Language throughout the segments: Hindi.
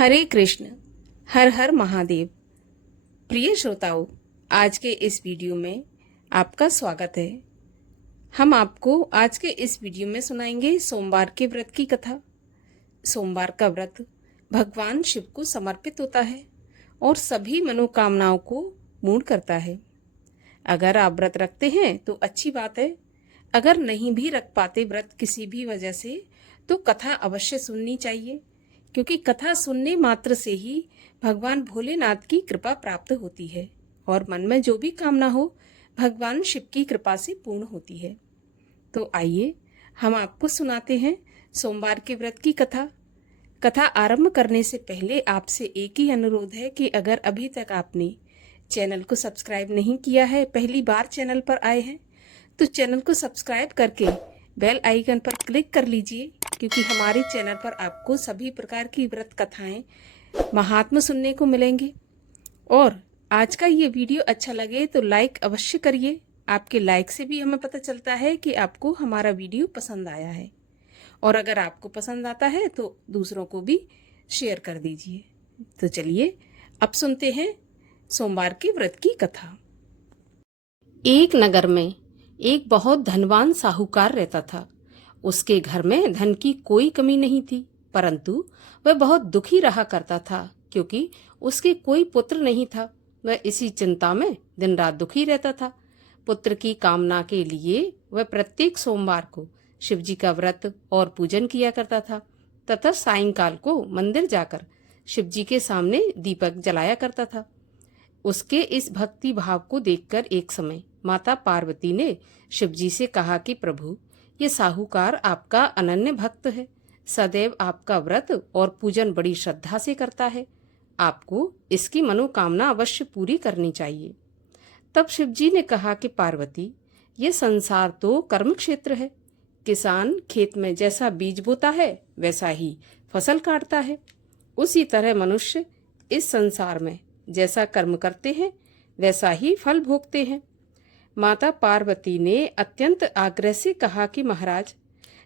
हरे कृष्ण। हर हर महादेव। प्रिय श्रोताओं, आज के इस वीडियो में आपका स्वागत है। हम आपको आज के इस वीडियो में सुनाएंगे सोमवार के व्रत की कथा। सोमवार का व्रत भगवान शिव को समर्पित होता है और सभी मनोकामनाओं को पूर्ण करता है। अगर आप व्रत रखते हैं तो अच्छी बात है। अगर नहीं भी रख पाते व्रत किसी भी वजह से, तो कथा अवश्य सुननी चाहिए, क्योंकि कथा सुनने मात्र से ही भगवान भोलेनाथ की कृपा प्राप्त होती है और मन में जो भी कामना हो भगवान शिव की कृपा से पूर्ण होती है। तो आइए हम आपको सुनाते हैं सोमवार के व्रत की कथा। कथा आरंभ करने से पहले आपसे एक ही अनुरोध है कि अगर अभी तक आपने चैनल को सब्सक्राइब नहीं किया है, पहली बार चैनल पर आए हैं, तो चैनल को सब्सक्राइब करके बेल आइकन पर क्लिक कर लीजिए, क्योंकि हमारे चैनल पर आपको सभी प्रकार की व्रत कथाएं, महात्म सुनने को मिलेंगे। और आज का ये वीडियो अच्छा लगे तो लाइक अवश्य करिए। आपके लाइक से भी हमें पता चलता है कि आपको हमारा वीडियो पसंद आया है, और अगर आपको पसंद आता है तो दूसरों को भी शेयर कर दीजिए। तो चलिए अब सुनते हैं सोमवार के व्रत की कथा। एक नगर में एक बहुत धनवान साहूकार रहता था। उसके घर में धन की कोई कमी नहीं थी, परंतु वह बहुत दुखी रहा करता था, क्योंकि उसके कोई पुत्र नहीं था। वह इसी चिंता में दिन रात दुखी रहता था। पुत्र की कामना के लिए वह प्रत्येक सोमवार को शिव जी का व्रत और पूजन किया करता था, तथा सायंकाल को मंदिर जाकर शिव जी के सामने दीपक जलाया करता था। उसके इस भक्ति भाव को देखकर एक समय माता पार्वती ने शिव जी से कहा कि प्रभु, ये साहूकार आपका अनन्य भक्त है, सदैव आपका व्रत और पूजन बड़ी श्रद्धा से करता है। आपको इसकी मनोकामना अवश्य पूरी करनी चाहिए। तब शिव जी ने कहा कि पार्वती, ये संसार तो कर्म क्षेत्र है। किसान खेत में जैसा बीज बोता है वैसा ही फसल काटता है। उसी तरह मनुष्य इस संसार में जैसा कर्म करते हैं वैसा ही फल भोगते हैं। माता पार्वती ने अत्यंत आग्रह से कहा कि महाराज,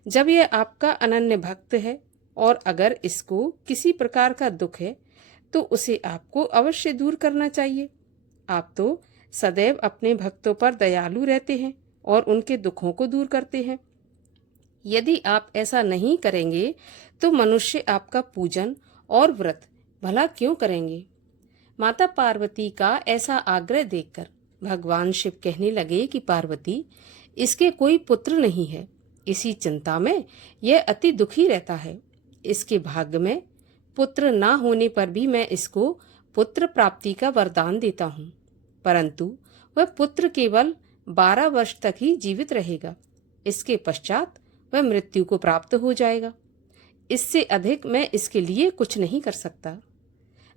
जब यह आपका अनन्य भक्त है और अगर इसको किसी प्रकार का दुख है तो उसे आपको अवश्य दूर करना चाहिए। आप तो सदैव अपने भक्तों पर दयालु रहते हैं और उनके दुखों को दूर करते हैं। यदि आप ऐसा नहीं करेंगे तो मनुष्य आपका पूजन और व्रत भला क्यों करेंगे। माता पार्वती का ऐसा आग्रह देखकर भगवान शिव कहने लगे कि पार्वती, इसके कोई पुत्र नहीं है, इसी चिंता में यह अति दुखी रहता है। इसके भाग्य में पुत्र ना होने पर भी मैं इसको पुत्र प्राप्ति का वरदान देता हूँ, परंतु वह पुत्र केवल 12 वर्ष तक ही जीवित रहेगा। इसके पश्चात वह मृत्यु को प्राप्त हो जाएगा। इससे अधिक मैं इसके लिए कुछ नहीं कर सकता।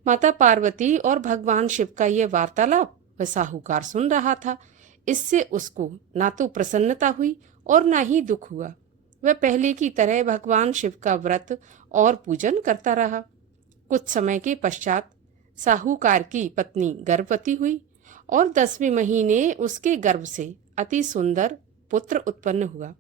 माता पार्वती और भगवान शिव का यह वार्तालाप वह साहूकार सुन रहा था। इससे उसको ना तो प्रसन्नता हुई और ना ही दुख हुआ। वह पहले की तरह भगवान शिव का व्रत और पूजन करता रहा। कुछ समय के पश्चात साहूकार की पत्नी गर्भवती हुई और 10वें महीने उसके गर्भ से अति सुंदर पुत्र उत्पन्न हुआ।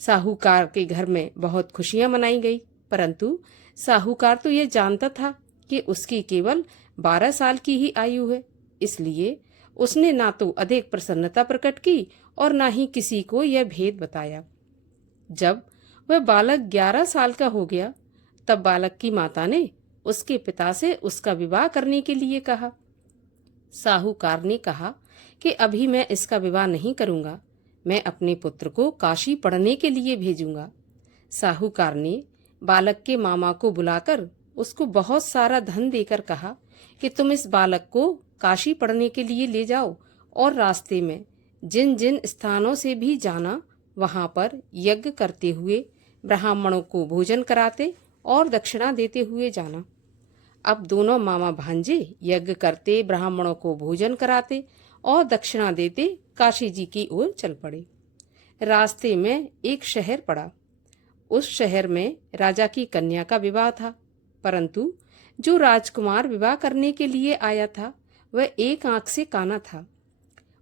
साहूकार के घर में बहुत खुशियां मनाई गई, परंतु साहूकार तो यह जानता था कि उसकी केवल 12 साल की ही आयु है, इसलिए उसने ना तो अधिक प्रसन्नता प्रकट की और ना ही किसी को यह भेद बताया। जब वह बालक 11 साल का हो गया, तब बालक की माता ने उसके पिता से उसका विवाह करने के लिए कहा। साहूकार ने कहा कि अभी मैं इसका विवाह नहीं करूंगा, मैं अपने पुत्र को काशी पढ़ने के लिए भेजूंगा। साहूकार ने बालक के मामा को बुलाकर उसको बहुत सारा धन देकर कहा कि तुम इस बालक को काशी पढ़ने के लिए ले जाओ और रास्ते में जिन जिन स्थानों से भी जाना वहां पर यज्ञ करते हुए ब्राह्मणों को भोजन कराते और दक्षिणा देते हुए जाना। अब दोनों मामा भांजे यज्ञ करते, ब्राह्मणों को भोजन कराते और दक्षिणा देते काशी जी की ओर चल पड़े। रास्ते में एक शहर पड़ा। उस शहर में राजा की कन्या का विवाह था, परंतु जो राजकुमार विवाह करने के लिए आया था वह एक आंख से काना था।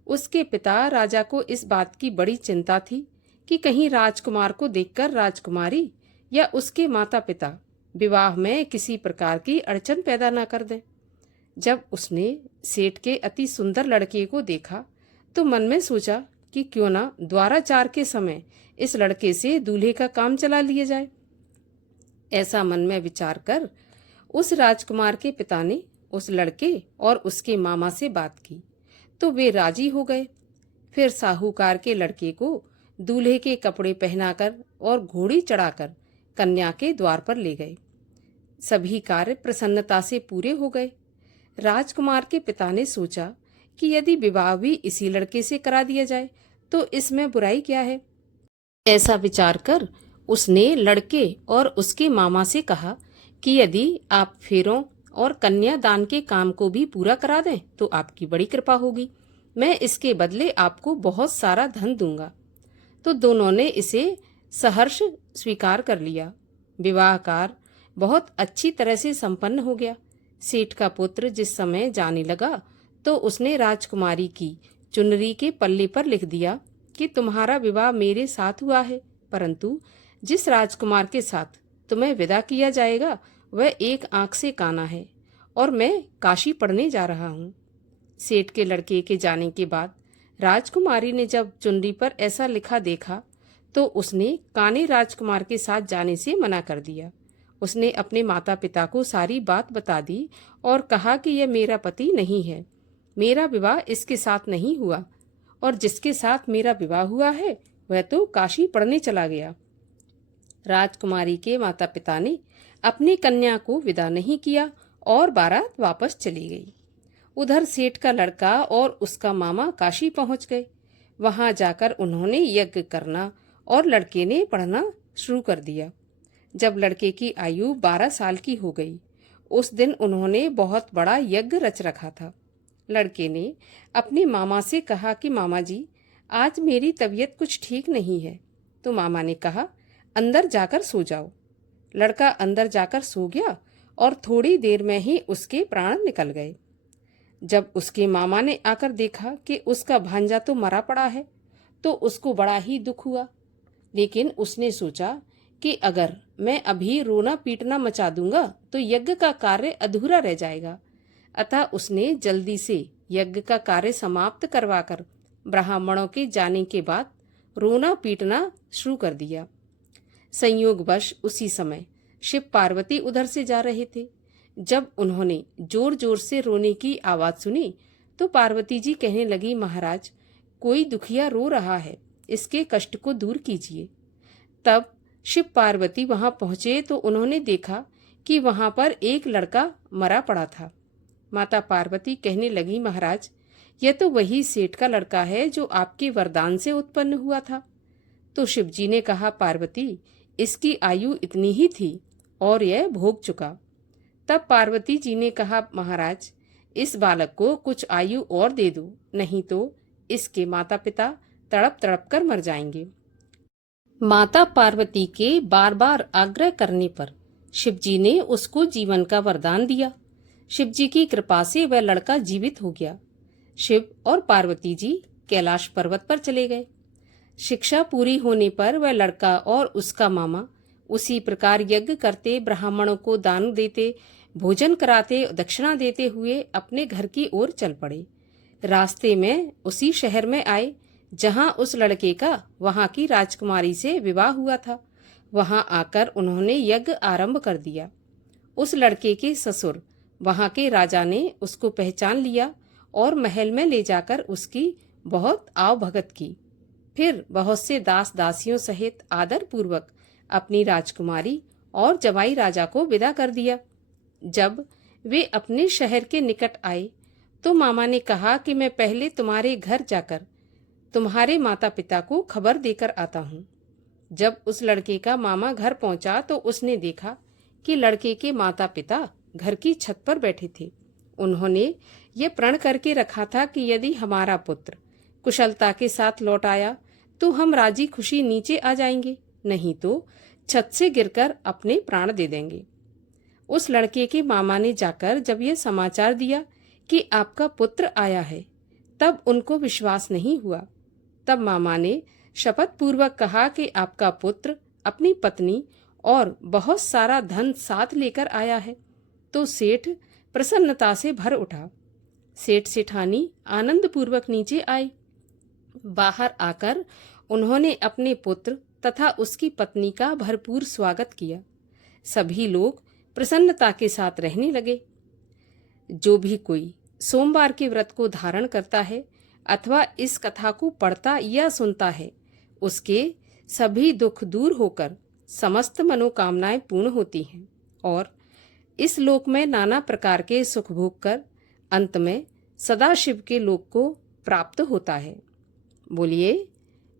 उसके पिता राजा को इस बात की बड़ी चिंता थी कि कहीं राजकुमार को देखकर राजकुमारी या उसके माता पिता विवाह में किसी प्रकार की अड़चन पैदा न कर दें। जब उसने सेठ के अति सुंदर लड़के को देखा तो मन में सोचा कि क्यों ना द्वाराचार के समय इस लड़के से दूल्हे का काम चला लिया जाए। ऐसा मन में विचार कर उस राजकुमार के पिता ने उस लड़के और उसके मामा से बात की तो वे राजी हो गए। फिर साहूकार के लड़के को दूल्हे के कपड़े पहनाकर और घोड़ी चढ़ाकर कन्या के द्वार पर ले गए। सभी कार्य प्रसन्नता से पूरे हो गए। राजकुमार के पिता ने सोचा कि यदि विवाह भी इसी लड़के से करा दिया जाए तो इसमें बुराई क्या है। ऐसा विचार कर उसने लड़के और उसके मामा से कहा कि यदि आप फेरों और कन्यादान के काम को भी पूरा करा दें तो आपकी बड़ी कृपा होगी। मैं इसके बदले आपको बहुत सारा धन दूंगा। तो दोनों ने इसे सहर्ष स्वीकार कर लिया। विवाह कार्य बहुत अच्छी तरह से संपन्न हो गया। सेठ का पुत्र जिस समय जाने लगा तो उसने राजकुमारी की चुनरी के पल्ले पर लिख दिया कि तुम्हारा विवाह मेरे साथ हुआ है, परंतु जिस राजकुमार के साथ तुम्हें विदा किया जाएगा वह एक आंख से काना है और मैं काशी पढ़ने जा रहा हूँ। सेठ के लड़के के जाने के बाद राजकुमारी ने जब चुनरी पर ऐसा लिखा देखा तो उसने काने राजकुमार के साथ जाने से मना कर दिया। उसने अपने माता पिता को सारी बात बता दी और कहा कि यह मेरा पति नहीं है, मेरा विवाह इसके साथ नहीं हुआ और जिसके साथ मेरा विवाह हुआ है वह तो काशी पढ़ने चला गया। राजकुमारी के माता पिता ने अपनी कन्या को विदा नहीं किया और बारात वापस चली गई। उधर सेठ का लड़का और उसका मामा काशी पहुंच गए। वहां जाकर उन्होंने यज्ञ करना और लड़के ने पढ़ना शुरू कर दिया। जब लड़के की आयु 12 साल की हो गई उस दिन उन्होंने बहुत बड़ा यज्ञ रच रखा था। लड़के ने अपने मामा से कहा कि मामा जी, आज मेरी तबीयत कुछ ठीक नहीं है। तो मामा ने कहा, अंदर जाकर सो जाओ। लड़का अंदर जाकर सो गया और थोड़ी देर में ही उसके प्राण निकल गए। जब उसके मामा ने आकर देखा कि उसका भांजा तो मरा पड़ा है तो उसको बड़ा ही दुख हुआ, लेकिन उसने सोचा कि अगर मैं अभी रोना पीटना मचा दूंगा तो यज्ञ का कार्य अधूरा रह जाएगा। अतः उसने जल्दी से यज्ञ का कार्य समाप्त करवाकर ब्राह्मणों के जाने के बाद रोना पीटना शुरू कर दिया। संयोगवश उसी समय शिव पार्वती उधर से जा रहे थे। जब उन्होंने जोर जोर से रोने की आवाज सुनी तो पार्वती जी कहने लगी, महाराज, कोई दुखिया रो रहा है, इसके कष्ट को दूर कीजिए। तब शिव पार्वती वहां पहुंचे तो उन्होंने देखा कि वहां पर एक लड़का मरा पड़ा था। माता पार्वती कहने लगी, महाराज, यह तो वही सेठ का लड़का है जो आपके वरदान से उत्पन्न हुआ था। तो शिव जी ने कहा, पार्वती, इसकी आयु इतनी ही थी और यह भोग चुका। तब पार्वती जी ने कहा, महाराज, इस बालक को कुछ आयु और दे दो, नहीं तो इसके माता पिता तड़प तड़प कर मर जाएंगे। माता पार्वती के बार बार आग्रह करने पर शिव जी ने उसको जीवन का वरदान दिया। शिव जी की कृपा से वह लड़का जीवित हो गया। शिव और पार्वती जी कैलाश पर्वत पर चले गए। शिक्षा पूरी होने पर वह लड़का और उसका मामा उसी प्रकार यज्ञ करते, ब्राह्मणों को दान देते, भोजन कराते, दक्षिणा देते हुए अपने घर की ओर चल पड़े। रास्ते में उसी शहर में आए जहां उस लड़के का वहां की राजकुमारी से विवाह हुआ था। वहां आकर उन्होंने यज्ञ आरंभ कर दिया। उस लड़के के ससुर वहां के राजा ने उसको पहचान लिया और महल में ले जाकर उसकी बहुत आवभगत की। फिर बहुत से दास दासियों सहित आदर पूर्वक अपनी राजकुमारी और जवाई राजा को विदा कर दिया। जब वे अपने शहर के निकट आए तो मामा ने कहा कि मैं पहले तुम्हारे घर जाकर तुम्हारे माता पिता को खबर देकर आता हूँ। जब उस लड़के का मामा घर पहुंचा तो उसने देखा कि लड़के के माता पिता घर की छत पर बैठे थे। उन्होंने ये प्रण करके रखा था कि यदि हमारा पुत्र कुशलता के साथ लौट आया तो हम राजी खुशी नीचे आ जाएंगे, नहीं तो छत से गिरकर अपने प्राण दे देंगे। उस लड़के के मामा ने जाकर जब यह समाचार दिया कि आपका पुत्र आया है, तब उनको विश्वास नहीं हुआ। तब मामा ने शपथ पूर्वक कहा कि आपका पुत्र अपनी पत्नी और बहुत सारा धन साथ लेकर आया है। तो सेठ प्रसन्नता से भर उठा। सेठ सेठानी आनंद पूर्वक नीचे आई। बाहर आकर उन्होंने अपने पुत्र तथा उसकी पत्नी का भरपूर स्वागत किया। सभी लोग प्रसन्नता के साथ रहने लगे। जो भी कोई सोमवार के व्रत को धारण करता है अथवा इस कथा को पढ़ता या सुनता है, उसके सभी दुख दूर होकर समस्त मनोकामनाएं पूर्ण होती हैं और इस लोक में नाना प्रकार के सुख भोग कर अंत में सदाशिव के लोक को प्राप्त होता है। बोलिए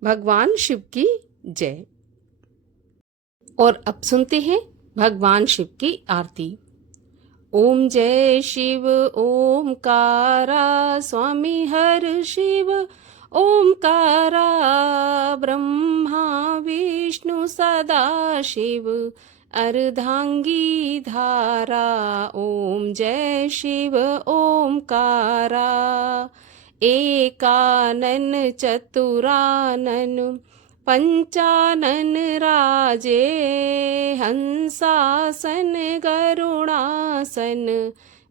भगवान शिव की जय। और अब सुनते हैं भगवान शिव की आरती। ओम जय शिव ओमकारा स्वामी हर शिव ओमकारा ब्रह्मा विष्णु सदा शिव अर्धांगी धारा। ओम जय शिव ओमकारा एकानन चतुरानन पंचानन राजे हंसासन गरुणासन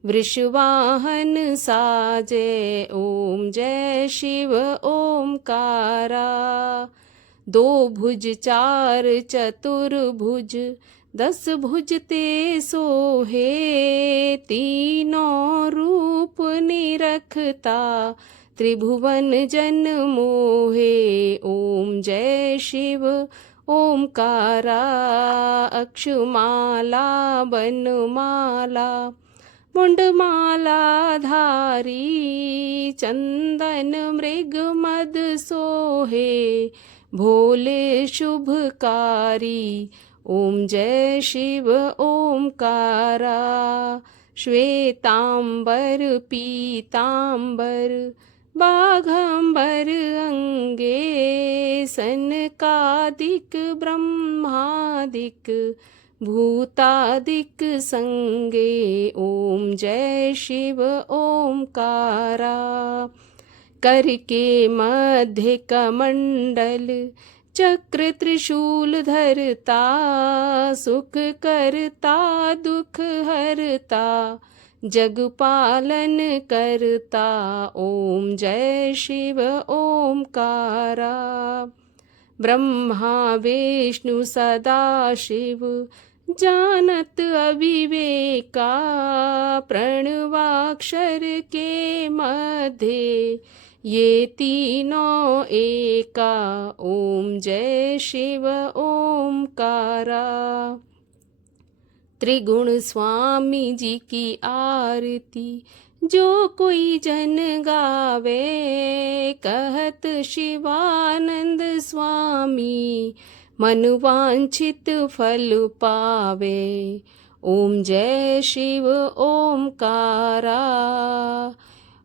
वृषवाहन साजे। ओम जय शिव ओमकारा दो भुज चार चतुर्भुज 10 भुज ते सोहे तीनों रूप निरखता त्रिभुवन जन मोहे। ओम जय शिव ओमकारा अक्षमाला बनमाला मुंडमाला धारी चंदन मृग मद सोहे भोले शुभकारी। ओम जय शिव ओमकारा श्वेतांबर पीतांबर बाघंबर अंगे सनकादिक ब्रह्मादिक भूतादिक संगे। ओम जय शिव ओमकारा करके मध्य कमंडल चक्र त्रिशूल धरता सुख करता दुख हरता जग पालन करता। ओम जय शिव ओमकारा ब्रह्मा विष्णु सदा शिव जानत अविवेका प्रणवाक्षर के मध्य ये तीनों एका। ओम जय शिव ओमकारा त्रिगुण स्वामी जी की आरती जो कोई जन गावे कहत शिवानंद स्वामी मन वांछित फल पावे। ओम जय शिव ओमकारा।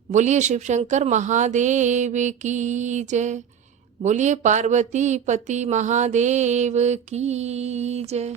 बोलिए शिव शंकर महादेव की जय। बोलिए पार्वती पति महादेव की जय।